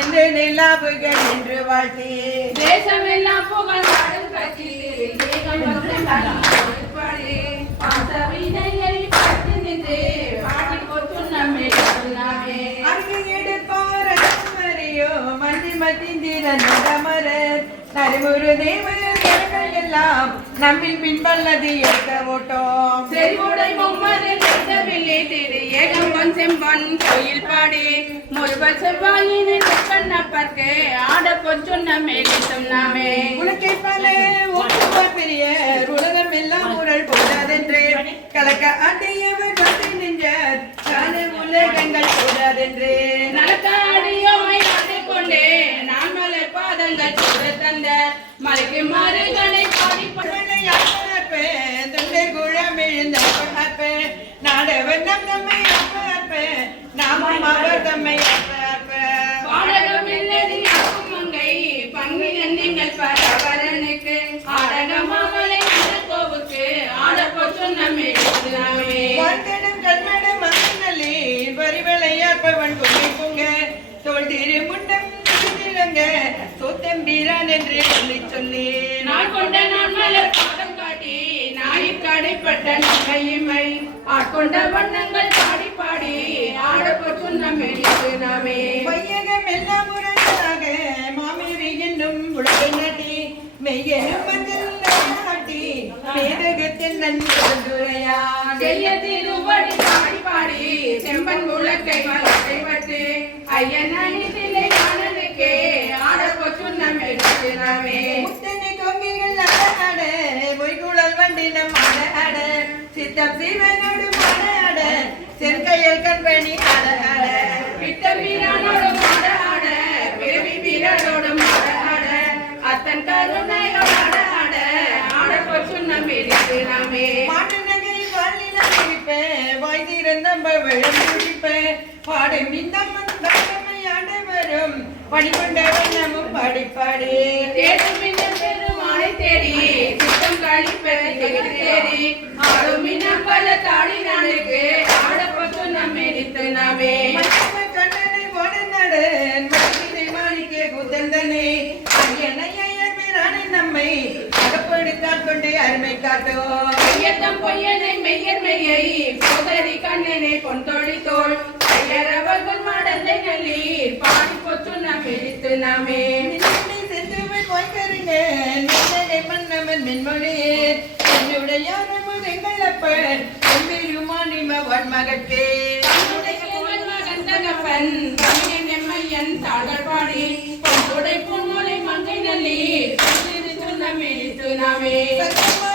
நின்று எடுப்பார் அமரையோ மண்டி மத்திந்திர நடமரர் நறுமுரு தேவர் எங்கள் எல்லாம் நம்மில் பின்பல்லது ஏற்க ஓட்டோம். செறிவுடை பொம்மது நெய்தவில்லை திரு ஏகம் செம்பன் கோயில் பாடி. முருகல் செவ்வாயினை செப்பன்னப்பற்கு ஆட பொச்சுன்ன மேலிட்டும் நாமே உனக்கை பல ஒப்புவார் பெரிய உலகம் எல்லாம் உரல் போதாதென்று. கலக்க ஆட்டையவர் வந்து நின்றார் காண உலகங்கள் போதாதென்று. நலக்காடியோமை கொண்டே நான் மலை பாதங்கள் சூட தந்த. மலைக்கு மருகனை பாடி தொண்டை குழம் கடைப்பட்ட நகையுமை ஆட்கொண்ட வண்ணங்கள் பாடி பாடி ஆட பொச்சுன்ன மேலிட்டுமே பையகம் எல்லாம் உரங்களாக மாமேவி என்னும் உலகை நாட்டி மெய்யனும் மஞ்சள் நாட்டி மேதகத்தில் நன்றுரையான் செய்ய திருவடி பாடி பாடி செம்பன் பட்டு ஐயன் காணலுக்கே ஆட முத்தனை கொங்கிகள் பொய்குழல் சித்தம் சிவனோடு மட அட செற்கையல் கண்பணி அட அட விட்ட வீரனோடு மாட ஆட பிறவி வீரனோடு மாட ஆட அத்தன் கருணையோடு ஆட ஆட ஆட பொச்சுன்ன மேலிட்டுமே மாட்டு நகை வாழ்நில குடிப்ப வாய் திறந்தம்ப வெள்ளம் குடிப்ப பாடும் இந்த மந்தமை ஆட வரும் பணிகொண்ட வண்ணமும் பாடிப்பாடி. தேடும் இந்த தேடி சித்தம் கழிப்பதை தேடி ஆடும் இனம் பல தாடி நாளுக்கு ஆட பொச்சுன்ன மேலிட்டுமே மன்னவ கண்ணனை உடனடன் மகிழ்ச்சி மாணிக்க குதந்தனே ஐயர் நம்மை அகப்படுத்தால் கொண்டு அருமை காட்டும். ஐயத்தம் பொய்யனை மெய்யர் மெய்யை சோதரி கண்ணனை பொன்தோழி தோள் ஐயரவர்கள் மடந்தை நல்லீர் பாடி மேலிட்டு நாமே. நின்னை சென்றுவன் வாய்க்கருங்க நின்னனை மன்னவன் மென்மொழியே என்னுடைய அருள் எங்களப்பன் எம்பெருமானிம வன்மகட்டே தன்னுடைய மகன் தகப்பன் தமிழன் எம்மையன் தாழ்கள் பாடி பொன்துடை பொன்மொழி மங்கை நல்லீர் சொன்ன மேலிட்டு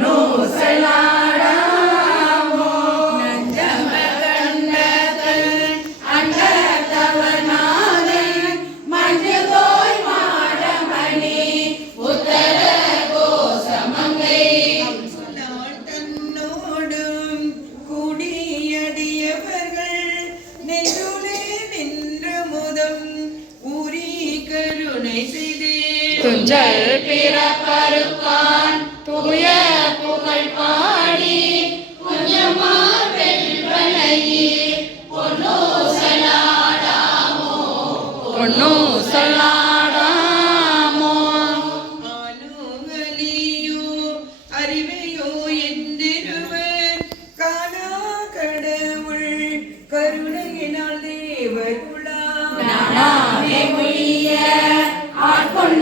নুসালাম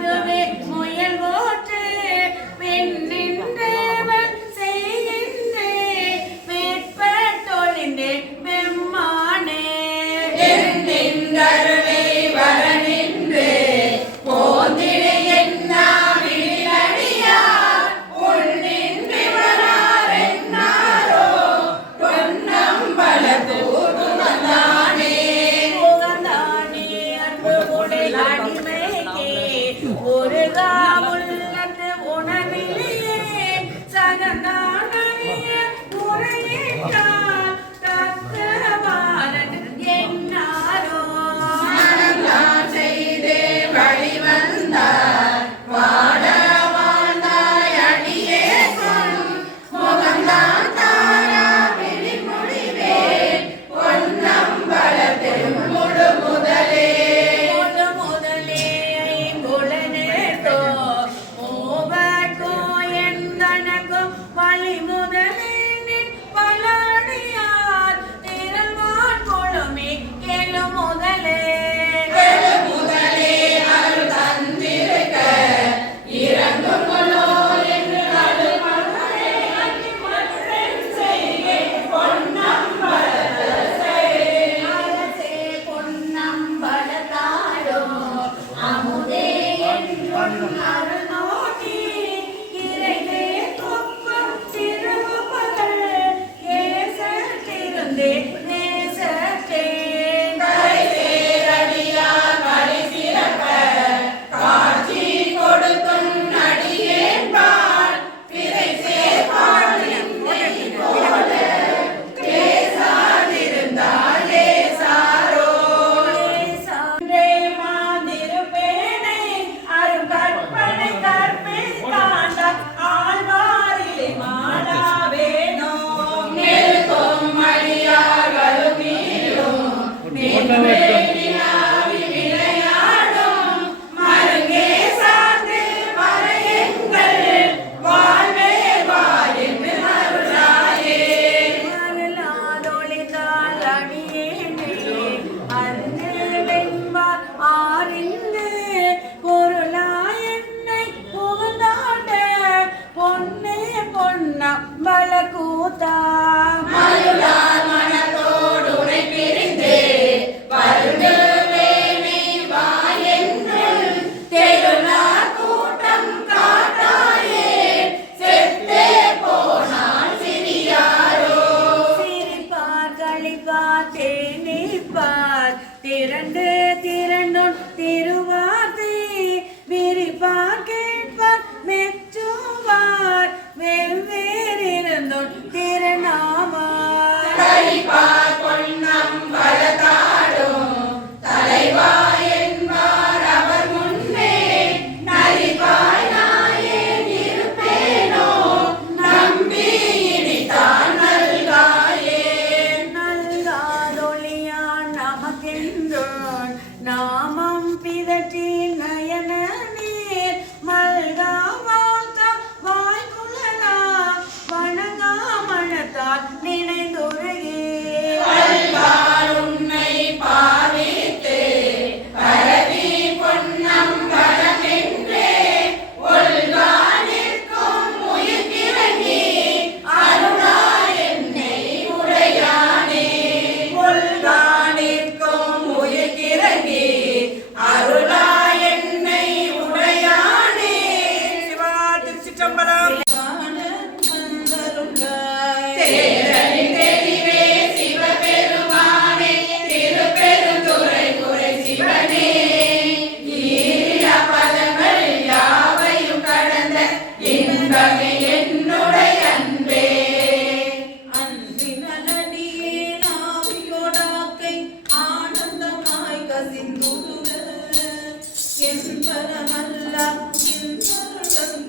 cuando me voy bote.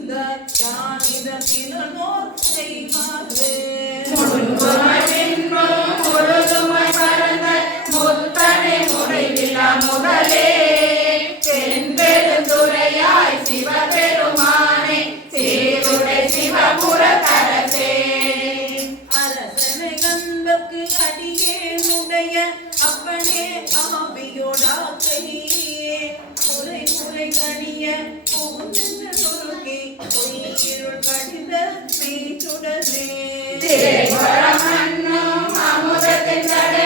இருந்த யானிதமிழனோர் செய்வாரே. முதலே. தென்பெருந்துரையாய் சிவபெருமானே சேருடை சிவபுர தரசே. அரசனை கந்தக்கு அடியே உடைய அப்பனே ஆவியோடா கையே முறை முறை கடிய புகுந்து चे परमन्नो आमोदते चडे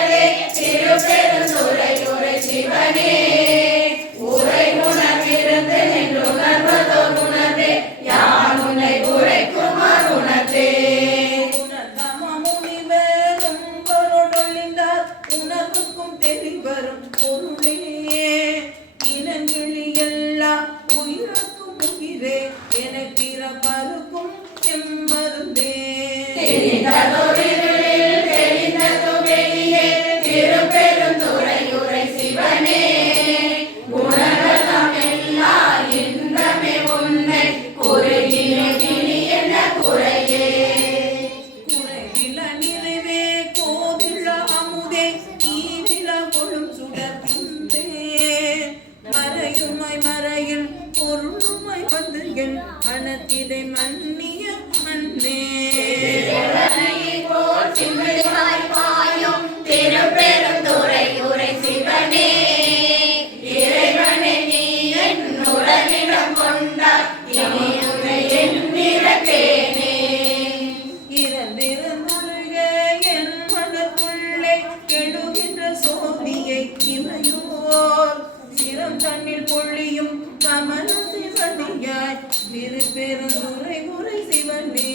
கண்ணில் பொழியும் கமல சிவனியாய் திரு பெருந்துரை முறை சிவனே.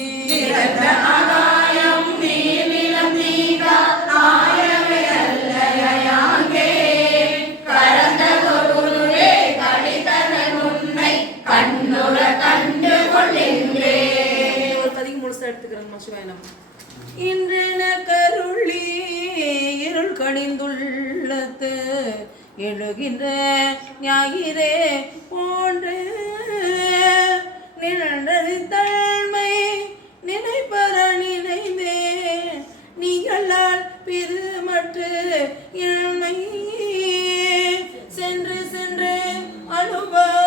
ஆகாயம் நீ நிலம் நீங்கா ஆயவே அல்லையாங்கே. கலந்த குருவே கடிதன உன்னை கண்ணுற இன்றென கருளி இருள் கணிந்துள்ளது எழுகின்ற ஞாயிறே போன்று நிழலது தன்மை நினைப்பற நினைந்தே. நீங்களால் பிறு பெருமற்று இளமை சென்று சென்று அனுபவம்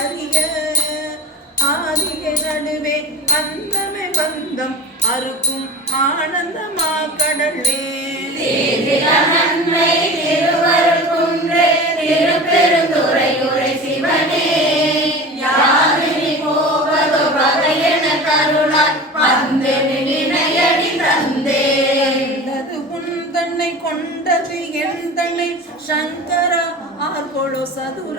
அறிய ஆதிய நடுவே அந்தமே பந்தம் அறுக்கும் ஆனந்தமா கடலே. நன்மை திருவருள் குன்றே திருப்பெருந்துறையுரை சிவனே. யாரினி போவது பகையன கருளால் கொண்டது எந்தனை சங்கர ஆர்கொழு சதுர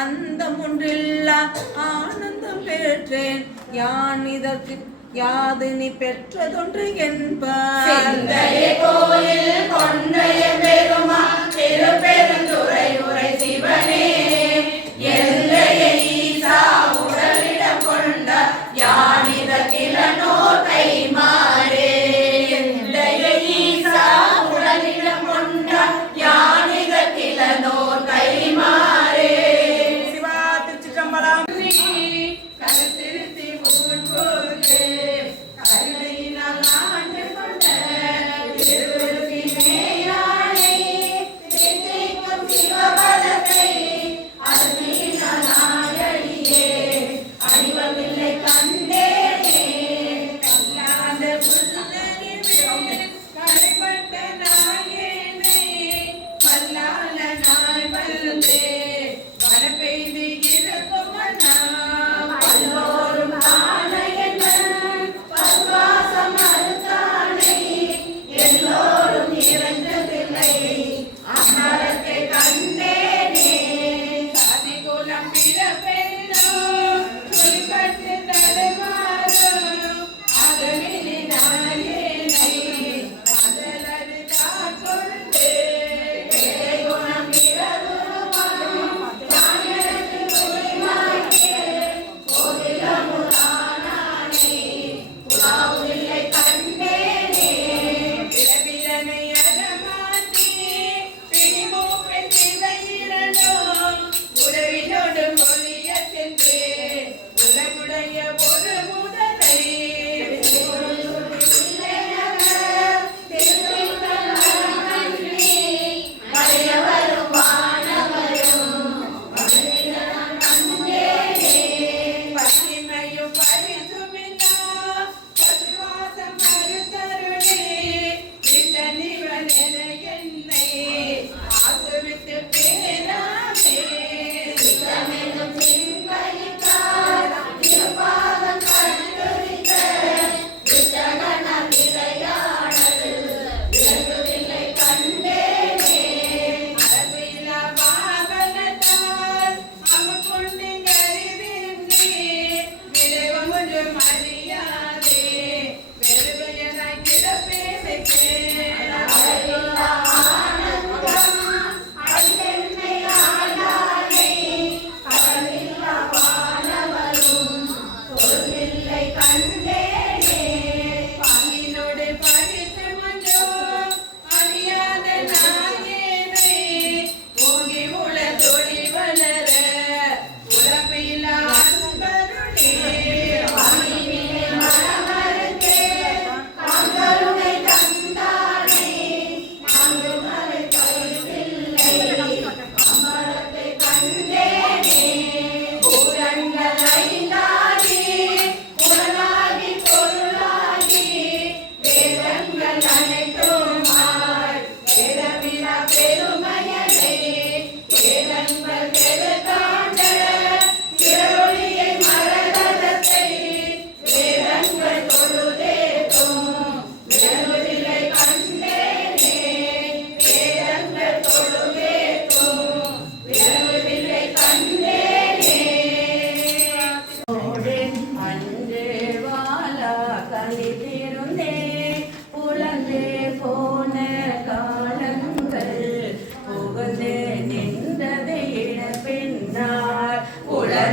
அந்தம் ஒன்றில்லா ஆனந்தம் பெற்றேன். யான் இதற்கு யாது நீ பெற்றதொன்று என்பார். பெருமா பெருந்துரை உரை சிவனே.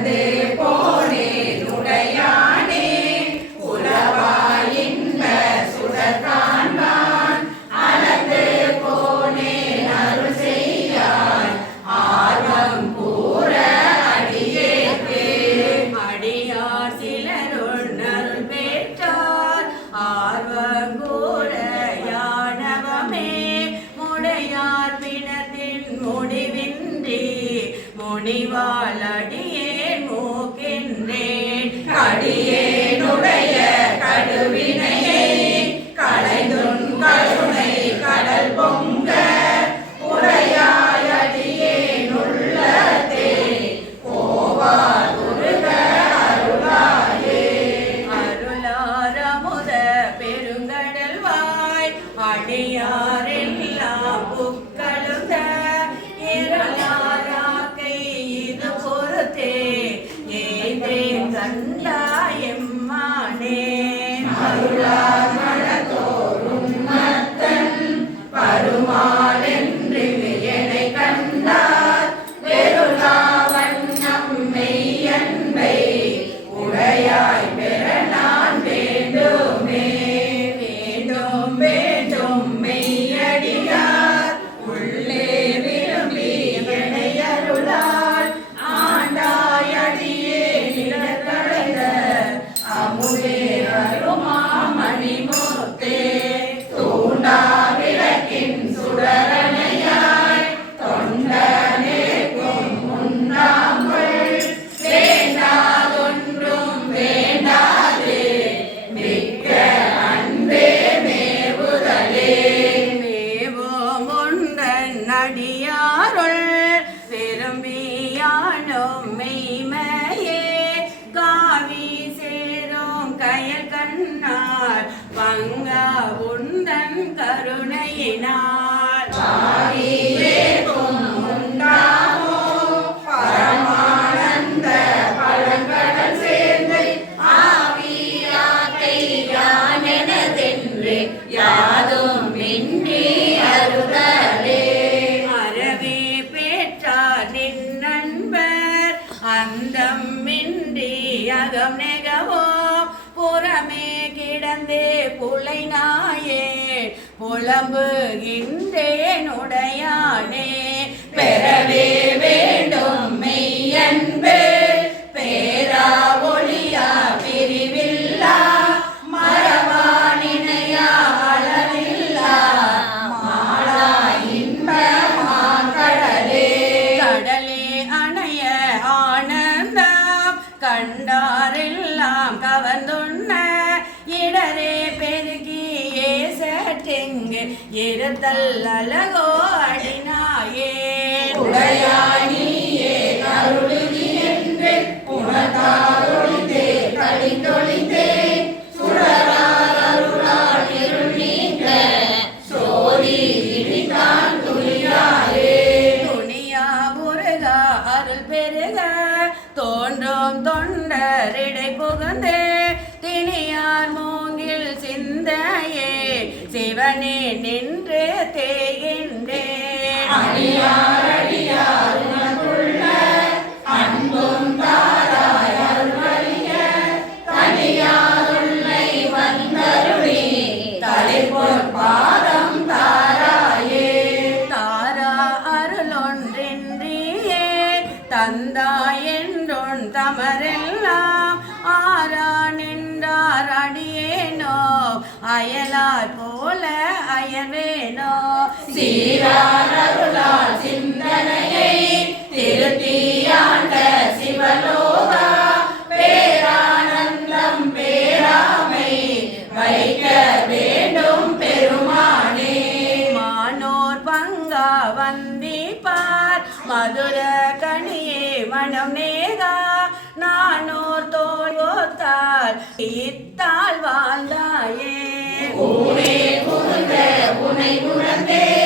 grande நின்று தேகின்றேன். மெய்யாண்ட சிவலோகா பேரானந்தம் பேராமை வைக்க வேண்டும் பெருமானே மானோர் பங்கா வந்திப்பார் மதுர கணியே மனம் நேரா நானோர் தோல் இத்தால் வாழ்ந்தாயே உனை உணர்ந்தே